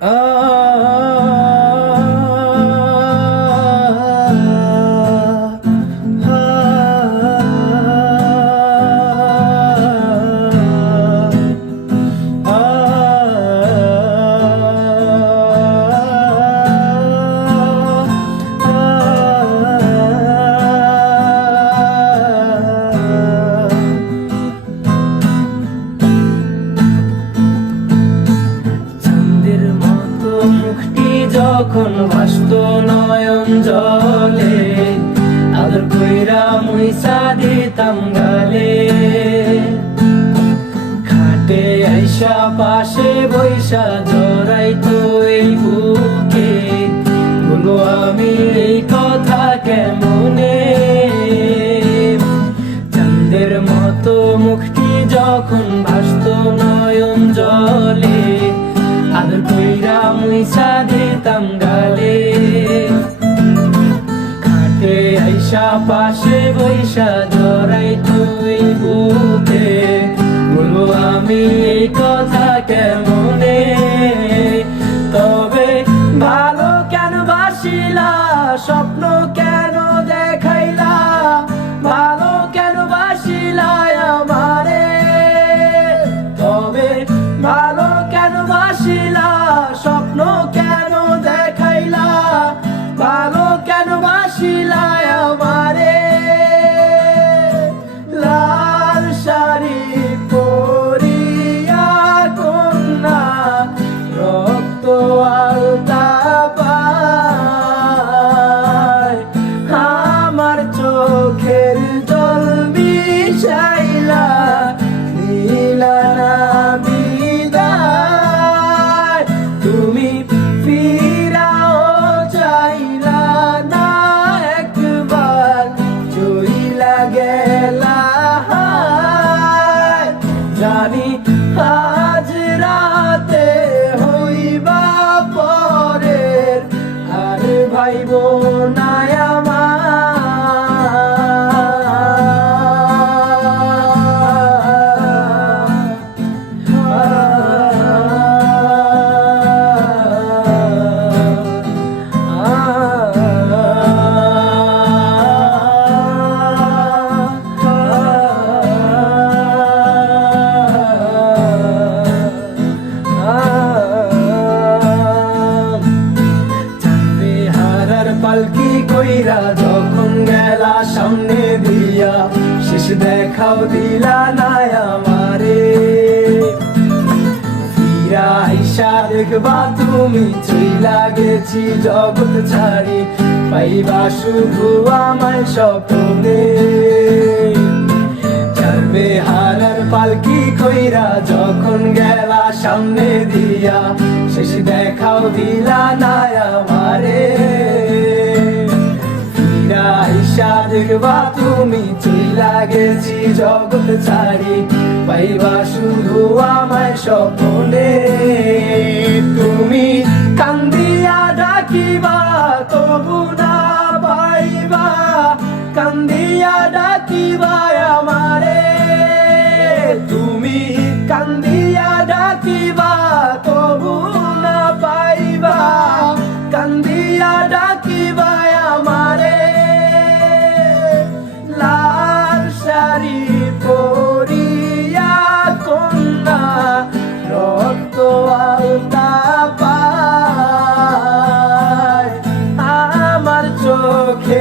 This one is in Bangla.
চাঁদের যখন ভাসত নয়ন জলে, আদর কইরা মুইসা দিতাম গালে। খাটে আইসা পাশে বৈশা জড়াই তো এই বুকে, বলো আমি এই কথা কেমনে? চাঁদের মতো মুখটি যখন ভাসত নয়ন জলে, আদর কইরা মুইসা দিতাম গালে। খাটে আইসা পাশে বৈশা জড়াই তুই বুকে। বলো আমি এই কথা কেমনে জানি আজ রাতে হইবা পরের। আর ভাইব না পালকি কইরা যখন গেলা সামনে দিয়া, শেষ দেখাও দিলা না আমারে। ফিরা আইসা দেখবা তুমি, চইলা গেছি জগৎ ছাড়ি, পাইবা শুধু আমায় স্বপ্নে। চারবে হারার পালকি কইরা যখন গেলা সামনে দিয়া, শেষ দেখাও দিলা না আমারে। দেখবা তুমি চইলা গেছি জগৎ ছাড়ি পাইবা শুধু আমায় স্বপ্নে। তুমি কান্দিয়া শাড়ি কন্যা রক্ত আলতা পায়। আমার চোখের